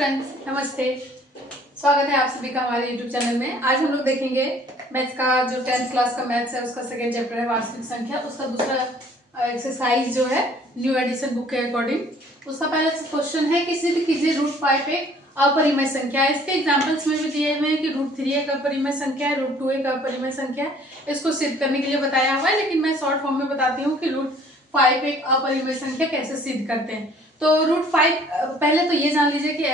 Friends, नमस्ते। स्वागत है आप सभी का हमारे यूट्यूब चैनल में। आज हम लोग देखेंगे मैथ्स का जो 10th क्लास का मैथ्स है उसका सेकेंड चैप्टर है वास्तविक संख्या। उसका दूसरा एक्सरसाइज जो है न्यू एडिशन बुक के अकॉर्डिंग। उसका पहला क्वेश्चन है कि सिद्ध कीजिए √5 एक अपरिमेय संख्या है। इसके एग्जाम्पल्स में भी दिए हुए हैं कि √3 एक अपरिमेय संख्या है, √2 एक अपरिमेय संख्या है। इसको सिद्ध करने के लिए बताया हुआ है, लेकिन मैं शॉर्ट फॉर्म में बताती हूँ कि √5 एक अपरिमेय संख्या कैसे सिद्ध करते हैं। तो √5 पहले तो ये जान लीजिए कि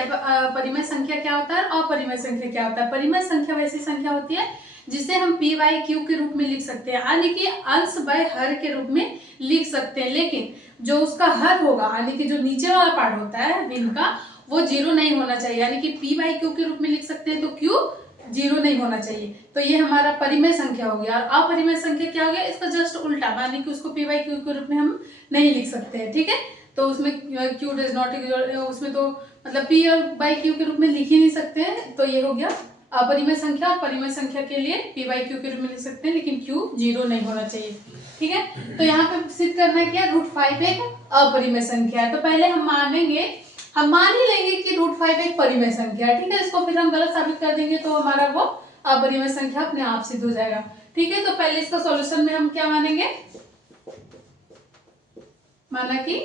परिमेय संख्या क्या होता है, अपरिमेय संख्या क्या होता है। परिमेय संख्या वैसी संख्या होती है जिसे हम p/q के रूप में लिख सकते हैं, यानी कि अंश बाय हर के रूप में लिख सकते हैं। लेकिन जो उसका हर होगा, यानी कि जो नीचे वाला पार्ट होता है भिन्न का, वो 0 नहीं होना चाहिए। यानी कि p/q के रूप में लिख सकते हैं तो q 0 नहीं होना चाहिए। तो ये हमारा परिमेय संख्या हो गया। और अपरिमेय संख्या क्या हो गया, इसका जस्ट उल्टा, यानी कि उसको p/q के रूप में हम नहीं लिख सकते हैं। ठीक है, तो उसमें q डज नॉट, उसमें तो मतलब p/q के रूप में लिख ही नहीं सकते हैं। तो ये हो गया अपरिमेय संख्या। और परिमेय संख्या के लिए p/q के रूप में लिख सकते हैं, लेकिन q 0 नहीं होना चाहिए। ठीक है, तो यहाँ पे सिद्ध करना है क्या, √5 एक अपरिमेय संख्या है। तो पहले हम मान ही लेंगे कि √5 एक परिमेय संख्या है। ठीक है, इसको फिर हम गलत साबित कर देंगे तो हमारा वो अपरिमेय संख्या अपने आप सिद्ध हो जाएगा। ठीक है, तो पहले इसका सॉल्यूशन में हम क्या मानेंगे, माना कि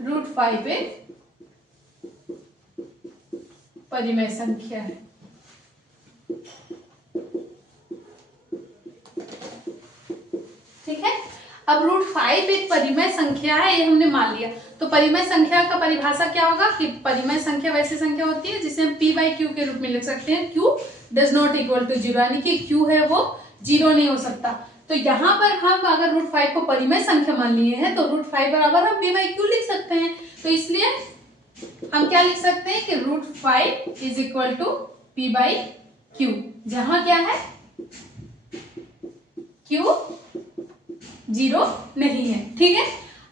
√5 एक परिमेय संख्या है। ठीक है, अब √5 एक परिमेय संख्या है, ये हमने मान लिया। तो परिमेय संख्या का परिभाषा क्या होगा कि परिमेय संख्या वैसी संख्या होती है जिसे हम p/q के रूप में लिख सकते हैं। q does not equal to 0, यानी कि q है वो 0 नहीं हो सकता। तो यहाँ पर हम अगर √5 को परिमेय संख्या मान लिए हैं तो √5 बराबर हम p/q लिख सकते हैं। तो इसलिए हम क्या लिख सकते हैं कि √5 इज इक्वल टू p/q, जहां क्या है q 0 नहीं है। ठीक है,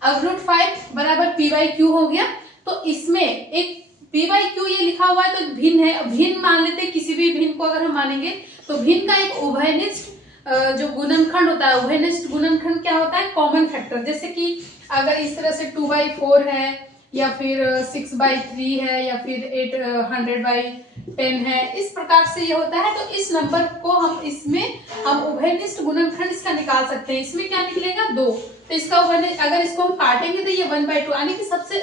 अब √5 बराबर p/q हो गया। तो इसमें एक p/q ये लिखा हुआ है तो भिन्न है, भिन्न मान लेते हैं। किसी भी भिन्न को अगर हम मानेंगे तो भिन्न का एक उभयनिष्ठ जो गुणनखंड होता है, उभयनिष्ठ गुणनखंड क्या होता है, कॉमन फैक्टर। जैसे कि अगर इस तरह से 2/4 है, या फिर 6/3 है, या फिर 800/10 है, इस प्रकार से ये होता है। तो इस नंबर को हम उभयनिष्ठ गुणनखंड इसका निकाल सकते हैं। इसमें क्या निकलेगा 2, तो इसका उभयनिष्ठ अगर इसको हम काटेंगे तो ये 1/2, यानी कि सबसे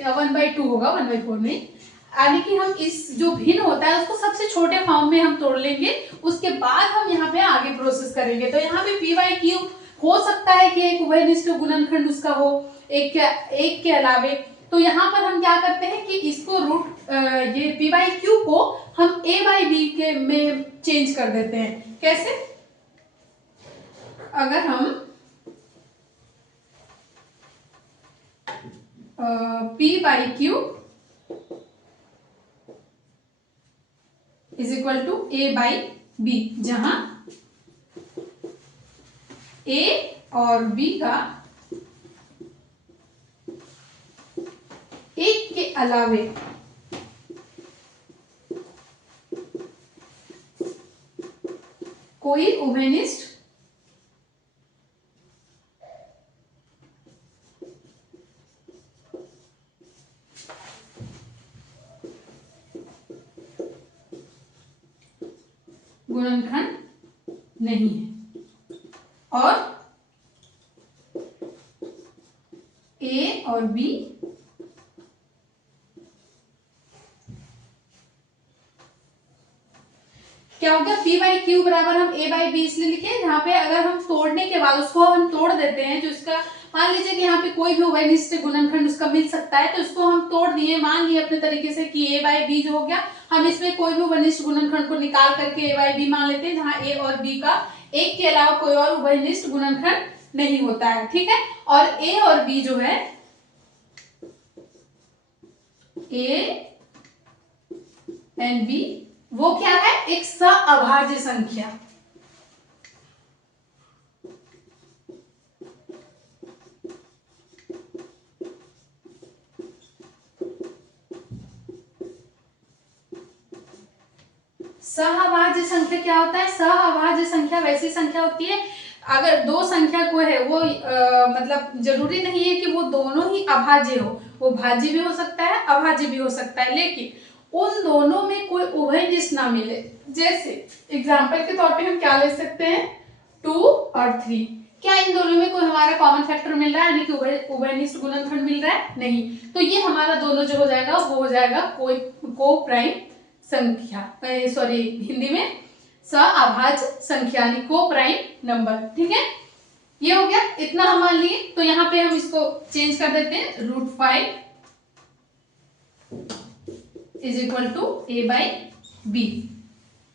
1/2 होगा, 1/4 नहीं। यानी कि हम इस जो भिन्न होता है उसको सबसे छोटे फॉर्म में हम तोड़ लेंगे, उसके बाद हम यहाँ पे आगे प्रोसेस करेंगे। तो यहाँ पे p/q हो सकता है कि एक उभयनिष्ठ गुणनखंड उसका हो, एक के अलावे। तो यहाँ पर हम क्या करते हैं कि इसको ये p/q को हम a/b के में चेंज कर देते हैं। कैसे, अगर हम p/q is equal to a/b, जहां a और b का एक के अलावे कोई उभयनिष्ठ गुणनखंड नहीं है। और a और b क्या हो गया, p/q बराबर हम a/b इसलिए लिखे जहां पे अगर हम तोड़ने के बाद उसको हम तोड़ देते हैं, जो इसका मान लीजिए कि यहाँ पे कोई भी उभयनिष्ठ गुणनखंड उसका मिल सकता है, तो इसको हम तोड़ दिए, मान लिए अपने तरीके से कि a/b जो हो गया, हम इसमें कोई भी उभयनिष्ठ गुणनखंड को निकाल करके a/b मान लेते हैं, जहां a और b का एक के अलावा कोई और उभयनिष्ठ गुणनखंड नहीं होता है। ठीक है, और a और b जो है, a एंड b वो क्या है, एक सअभाज्य संख्या। सहअभाज्य संख्या क्या होता है, सहअभाज्य संख्या वैसी संख्या होती है अगर दो संख्या को है वो मतलब जरूरी नहीं है कि वो दोनों ही अभाज्य हो, वो भाज्य भी हो सकता है, अभाज्य भी हो सकता है, लेकिन उन दोनों में कोई उभयनिष्ठ ना मिले। जैसे एग्जाम्पल के तौर पे हम क्या ले सकते हैं, 2 और 3, क्या इन दोनों में कोई हमारा कॉमन फैक्टर मिल रहा है, यानी कि उभयनिष्ठ गुणनखंड मिल रहा है? नहीं। तो ये हमारा दोनों जो हो जाएगा वो हो जाएगा कोई को प्राइम संख्या, सॉरी हिंदी में अभाज्य संख्या, यानी को प्राइम नंबर। ठीक है, ये हो गया, इतना हम मान लिए। तो यहाँ पे हम इसको चेंज कर देते हैं, √5 = a/b।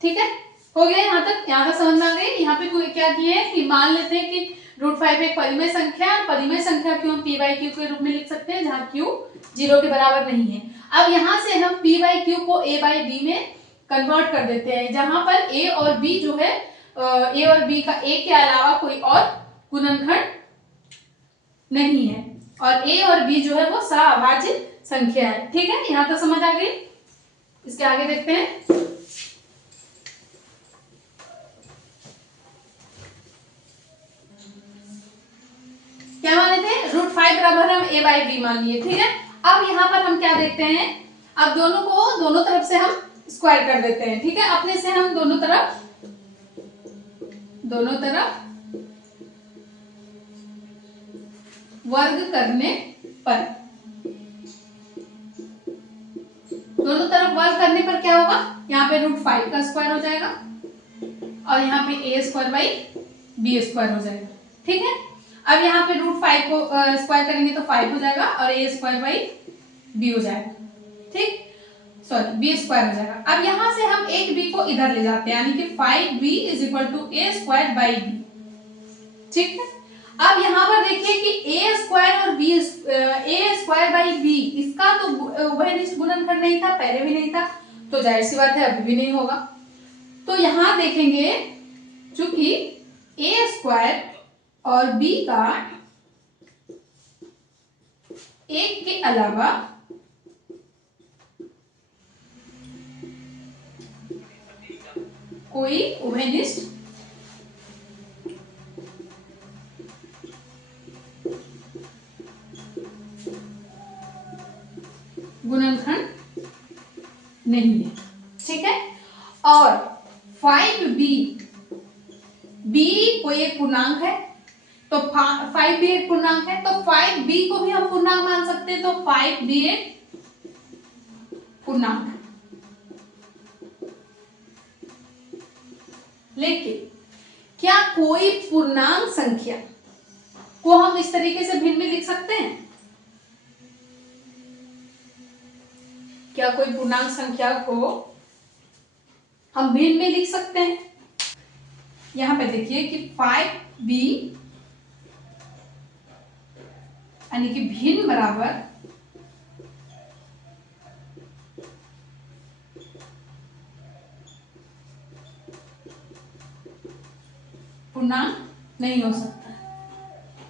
ठीक है, हो गया यहाँ तक, यहाँ तक समझ में आ गई। यहाँ पे कोई क्या किए है कि मान लेते हैं कि √5 एक परिमेय संख्या है, परिमेय संख्या क्यों हम p/q के रूप में लिख सकते हैं, जहाँ q 0 के बराबर नहीं है। अब यहाँ से हम p/q को a/b में कन्वर्ट कर देते हैं, जहां पर a और b जो है, a और b का a के अलावा कोई और गुणनखंड नहीं है, और a और b जो है वो सअभाज्य संख्या है। ठीक है, यहाँ तक समझ आ गई। इसके आगे देखते हैं, क्या माने थे, √5 बराबर हम a/b मान लिए। ठीक है, अब यहाँ पर हम क्या देखते हैं, अब दोनों को दोनों तरफ से हम स्क्वायर कर देते हैं। ठीक है, अपने से हम दोनों तरफ वर्ग करने पर, दोनों तरफ वर्ग करने पर क्या होगा, यहाँ पे √5 का स्क्वायर हो जाएगा और यहाँ पे a²/b² हो जाएगा। ठीक है, अब यहाँ पे √5 को स्क्वायर करेंगे तो 5 हो जाएगा और a²/b हो जाएगा। ठीक, सॉरी b² हो जाएगा। अब यहाँ से हम एक b को इधर ले जाते हैं, यानी कि 5b = a²/b। ठीक है, अब यहाँ पर देखिए कि a² और a²/b इसका तो उभयनिष्ठ गुणनखंड नहीं था, पहले भी नहीं था, तो जाहिर सी बात है अभी भी नहीं होगा। तो यहाँ देखेंगे चूंकि a² और b का एक के अलावा कोई उभयनिष्ठ गुणनखंड नहीं है। ठीक है, और 5b, b कोई एक पूर्णांक है, तो 5b एक पूर्णांक है, तो 5b को भी हम पूर्णांक मान सकते हैं, तो 5b एक पूर्णांक। लेकिन क्या कोई पूर्णांक संख्या को हम इस तरीके से भिन्न में लिख सकते हैं? क्या कोई पूर्णांक संख्या को हम भिन्न में लिख सकते हैं? यहां पे देखिए कि 5b यानी कि भिन्न बराबर पूर्णांक नहीं हो सकता,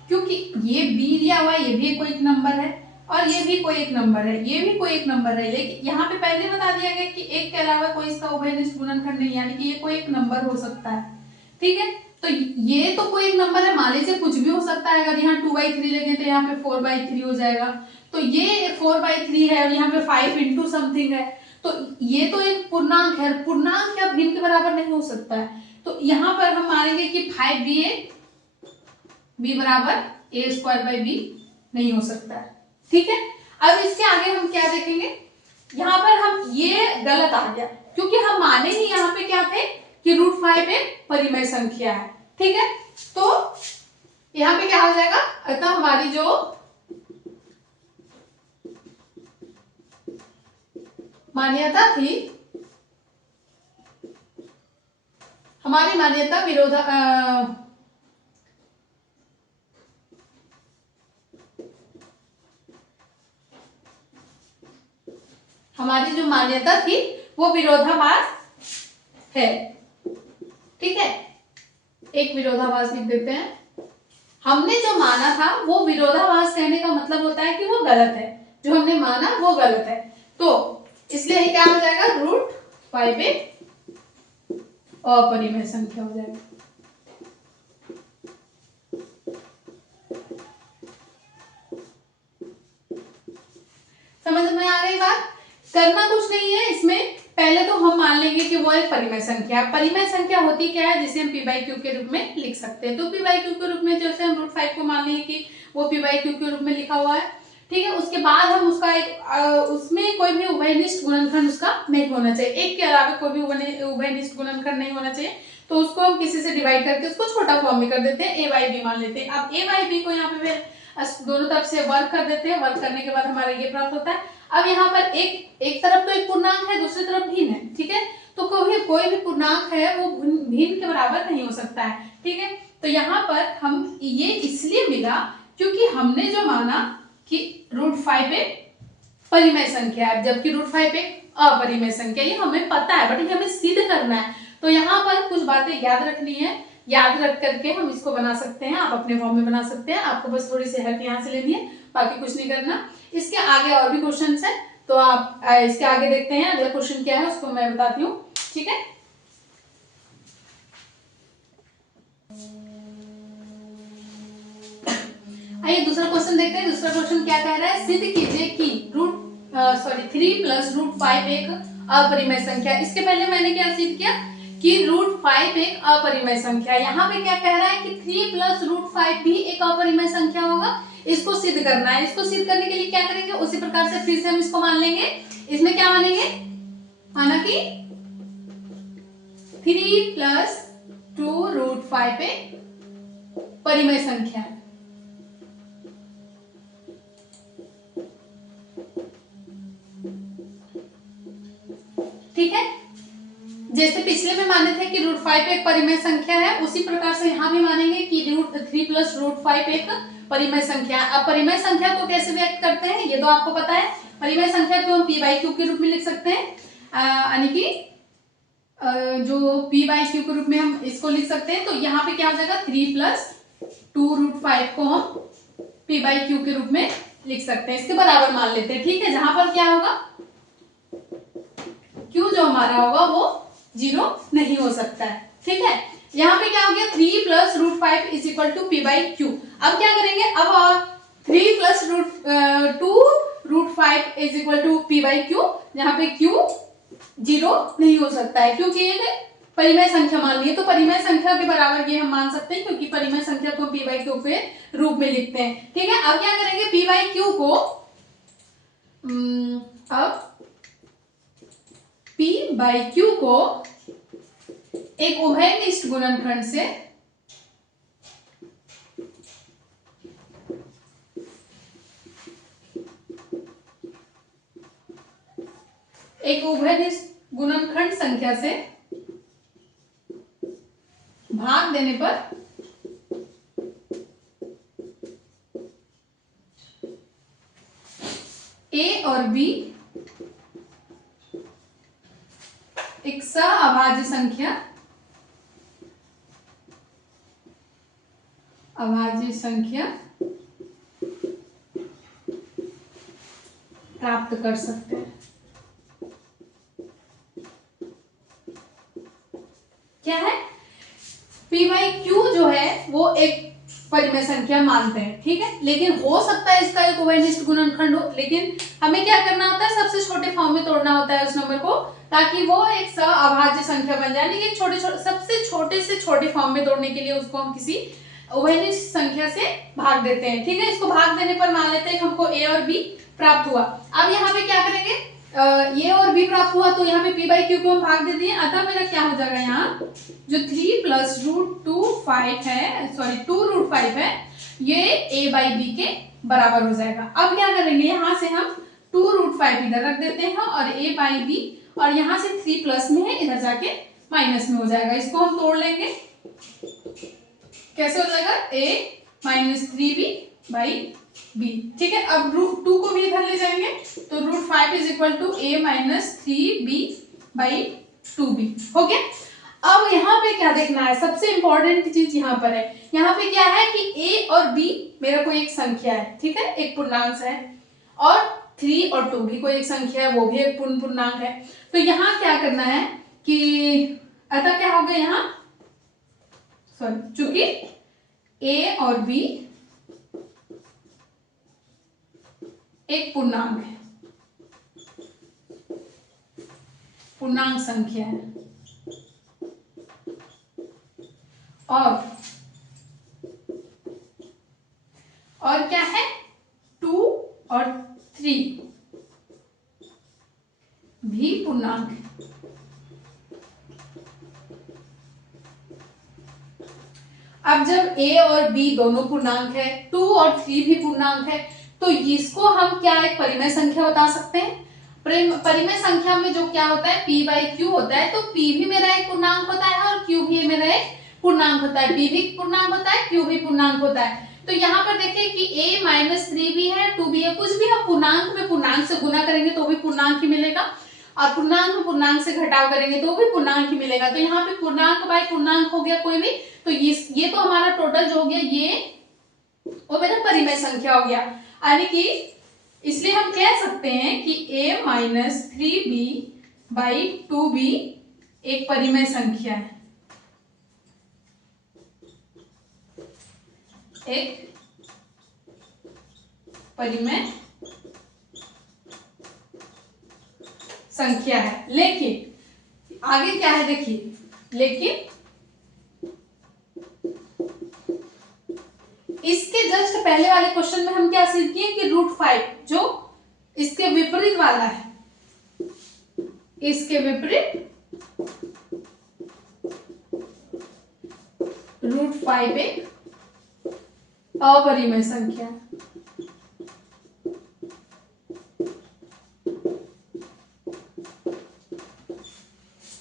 क्योंकि ये b दिया हुआ है, ये भी कोई एक नंबर है और ये भी कोई एक नंबर है, ये भी कोई एक नंबर है, लेकिन यहाँ पे पहले बता दिया गया कि एक के अलावा कोई इसका उभयनिष्ठ गुणनखंड नहीं, यानी कि ये कोई एक नंबर हो सकता है। ठीक है, तो ये तो कोई एक नंबर है, मान लीजिए कुछ भी हो सकता है। अगर यहाँ 2/3 लगे तो यहाँ पे 4/3 हो जाएगा, तो ये 4/3 है और यहाँ पे 5 × समथिंग है, तो ये तो एक पूर्णांक है। पूर्णांक या भिन्न के बराबर नहीं हो सकता है, तो यहाँ पर हम मानेंगे कि 5b बराबर a²/b नहीं हो सकता है। ठीक है, अब इसके आगे हम क्या देखेंगे, यहाँ पर हम ये गलत आ गया, क्योंकि हम माने ही यहाँ पे क्या थे कि √5 एक परिमेय संख्या है। ठीक है, तो यहाँ पे क्या हो जाएगा, अतः हमारी जो मान्यता थी, हमारी मान्यता हमारी जो मान्यता थी वो विरोधाभास है। ठीक है, एक विरोधाभास लिख देते हैं। हमने जो माना था वो विरोधाभास कहने का मतलब होता है कि वो गलत है, जो हमने माना वो गलत है, तो इसलिए क्या हो जाएगा, √5 एक अपरिमेय संख्या हो जाएगा। समझ में आ गई बात। करना कुछ नहीं है इसमें, पहले तो हम मान लेंगे कि वो एक परिमेय संख्या है। परिमेय संख्या होती क्या है, जिसे हम पी बाई क्यू के रूप में लिख सकते हैं। तो पी बाई क्यू के रूप में जैसे हम √5 को मान लेंगे कि वो पी बाई क्यू के रूप में लिखा हुआ है, ठीक है। उसके बाद हम उसका एक उसमें कोई भी उभयनिष्ठ गुणनखंड उसका नहीं होना चाहिए, एक के अलावा कोई भी उभयनिष्ठ गुणनखंड नहीं होना चाहिए। तो उसको हम किसी से डिवाइड करके उसको छोटा फॉर्म में कर देते हैं, ए बाई बी मान लेते हैं। अब ए बाई बी को यहाँ पे दोनों तरफ से वर्क कर देते हैं, वर्क करने के बाद हमारा ये प्राप्त होता है। अब यहाँ पर एक तरफ तो एक पूर्णांक है, दूसरी तरफ भिन्न है, ठीक है। तो कोई भी पूर्णांक है वो भिन्न के बराबर नहीं हो सकता है, ठीक है। तो यहाँ पर हम ये इसलिए मिला क्योंकि हमने जो माना कि √5 एक परिमेय संख्या है, जबकि √5 एक अपरिमेय संख्या। ये हमें पता है, बट ये हमें सिद्ध करना है। तो यहाँ पर कुछ बातें याद रखनी है, याद रख करके हम इसको बना सकते हैं, आप अपने फॉर्म में बना सकते हैं। आपको बस थोड़ी सी हेल्प यहाँ से लेनी है, बाकी कुछ नहीं करना। इसके आगे और भी क्वेश्चन है, तो आप इसके आगे देखते हैं अगला क्वेश्चन क्या है, उसको मैं बताती हूँ, ठीक है। आइए दूसरा क्वेश्चन देखते हैं। दूसरा क्वेश्चन क्या कह रहा है, सिद्ध कीजिए कि 3 + √5 एक अपरिमेय संख्या। इसके पहले मैंने क्या सिद्ध किया कि √5 एक अपरिमेय संख्या। यहाँ पे क्या कह रहा है कि 3 + √5 भी एक अपरिमेय संख्या होगा। इसको सिद्ध करना है। इसको सिद्ध करने के लिए क्या करेंगे, उसी प्रकार से फिर से हम इसको मान लेंगे। इसमें क्या मानेंगे, माना कि 3 + 2√5 एक परिमेय संख्या है, ठीक है। जैसे पिछले में माने थे कि √5 एक परिमेय संख्या है, उसी प्रकार से यहाँ भी मानेंगे कि 3 + √5 एक परिमेय संख्या है। अब परिमेय संख्या को कैसे व्यक्त करते हैं ये तो आपको पता है। परिमेय संख्या को हम पी बाई क्यू के रूप में लिख सकते हैं, यानी कि जो पी बाई क्यू के रूप में हम इसको लिख सकते हैं। तो यहाँ पे क्या हो जाएगा, 3 + 2√5 को हम पी बाई क्यू के रूप में लिख सकते हैं, इसके बराबर मान लेते हैं, ठीक है। जहां पर क्या होगा, क्यू जो हमारा होगा वो 0 नहीं हो सकता है, ठीक है। यहाँ पे क्या हो गया, 3 + √5 = p बाई क्यू। अब क्या करेंगे, अब 3 + 2√5 = p बाई क्यू। यहाँ पे q 0 नहीं हो सकता है क्योंकि एक परिमेय संख्या मान ली है, तो परिमेय संख्या के बराबर ये हम मान सकते हैं क्योंकि परिमेय संख्या को p बाई क्यू के रूप में लिखते हैं, ठीक है। अब क्या करेंगे, p बाई क्यू को अब p बाई क्यू को एक उभयनिष्ठ गुणनखंड से संख्या से भाग देने पर a और b एक सअभाज्य संख्या प्राप्त कर सकते हैं। क्या है, p बाई क्यू जो है वो एक परिमेय संख्या मानते हैं, ठीक है। लेकिन हो सकता है इसका एक उभयनिष्ठ गुणनखंड हो, लेकिन हमें क्या करना होता है, सबसे छोटे फॉर्म में तोड़ना होता है उस नंबर को, ताकि वो एक सअभाज्य संख्या बन जाए। लेकिन सबसे छोटे से छोटे फॉर्म में तोड़ने के लिए उसको हम किसी उभयनिष्ठ संख्या से भाग देते हैं, ठीक है। इसको भाग देने पर मान लेते हैं हमको a और b प्राप्त हुआ। अब यहाँ पे क्या करेंगे, ये और b प्राप्त हुआ, तो यहाँ पे p बाई क्यू को हम भाग दे दिए। अतः मेरा क्या हो जाएगा, यहाँ जो 3 + √5 है, सॉरी 2√5 है, ये a बाई b के बराबर हो जाएगा। अब क्या करेंगे, यहाँ से हम 2√5 इधर रख देते हैं और a बाई b, और यहाँ से 3 प्लस में है, इधर जाके माइनस में हो जाएगा। इसको हम तोड़ लेंगे, कैसे हो जाएगा, a - 3b बाई b, ठीक है। अब √2 को भी इधर ले जाएंगे, तो √5 = a - 3b बाई 2b हो गया। अब यहाँ पे क्या देखना है, सबसे इंपॉर्टेंट चीज यहाँ पर है। यहाँ पे क्या है कि a और b मेरा कोई एक संख्या है, ठीक है, एक पूर्णांक है, और 3 और 2 भी कोई एक संख्या है, वो भी एक पूर्णांक है। तो यहाँ क्या करना है कि अतः क्या हो गया, यहाँ सॉरी, चूंकि a और b एक पूर्णांक है, पूर्णांक संख्या है। और क्या है, 2 और 3 भी पूर्णांक है। अब जब a और b दोनों पूर्णांक है, 2 और 3 भी पूर्णांक है, तो इसको हम क्या एक परिमेय संख्या बता सकते हैं। परिमेय संख्या में जो क्या होता है, p बाई क्यू होता है, तो p भी मेरा एक पूर्णांक होता है और q भी मेरा एक पूर्णांक होता है। p भी पूर्णांक होता है, q भी पूर्णांक होता है। तो यहाँ पर देखिए कि a माइनस 3 भी है, 2 भी है, कुछ भी हम पूर्णांक में पूर्णांक से गुना करेंगे तो भी पूर्णांक ही मिलेगा, और पूर्णांक में पूर्णांक से घटाव करेंगे तो भी पूर्णांक ही मिलेगा। तो यहाँ पे पूर्णांक बाय पूर्णांक हो गया कोई भी, तो ये तो हमारा टोटल जो हो गया, ये वो मेरा परिमेय संख्या हो गया। यानी कि इसलिए हम कह सकते हैं कि a minus 3b by 2b एक परिमेय संख्या है, एक परिमेय संख्या है। लेकिन आगे क्या है देखिए, लेकिन इसके जस्ट पहले वाले क्वेश्चन में हम क्या सीख किए कि √5 जो इसके विपरीत वाला है, इसके विपरीत √5 एक अपरिमेय संख्या है।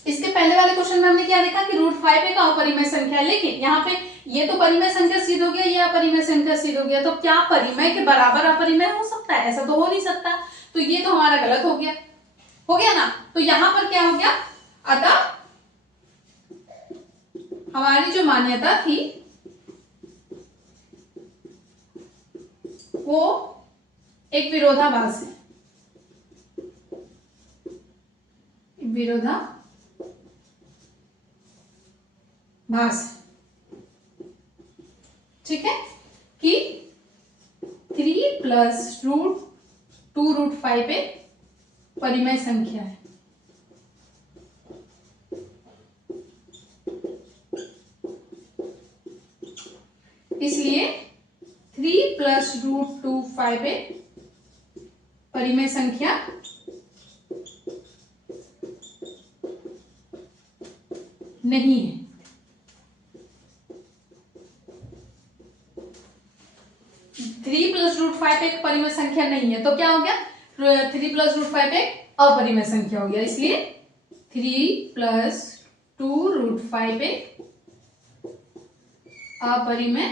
इसके पहले वाले क्वेश्चन में हमने क्या देखा कि √5 एक अपरिमेय संख्या है, लेकिन यहाँ पे ये तो परिमेय संख्या सिद्ध हो गया, ये अपरिमेय संख्या सिद्ध हो गया, तो क्या परिमेय के बराबर अपरिमेय हो सकता है? ऐसा तो हो नहीं सकता, तो ये तो हमारा गलत हो गया ना। तो यहां पर क्या हो गया, अतः हमारी जो मान्यता थी वो एक विरोधाभास है, विरोधाभास, ठीक है, कि 3 प्लस √2√5 एक परिमेय संख्या है। इसलिए 3 प्लस √2√5 एक परिमेय संख्या नहीं है। 3 प्लस √5 एक परिमेय संख्या नहीं है, तो क्या हो गया, 3 प्लस √5 एक अपरिमेय संख्या हो गया। इसलिए 3 प्लस 2√5 एक अपरिमेय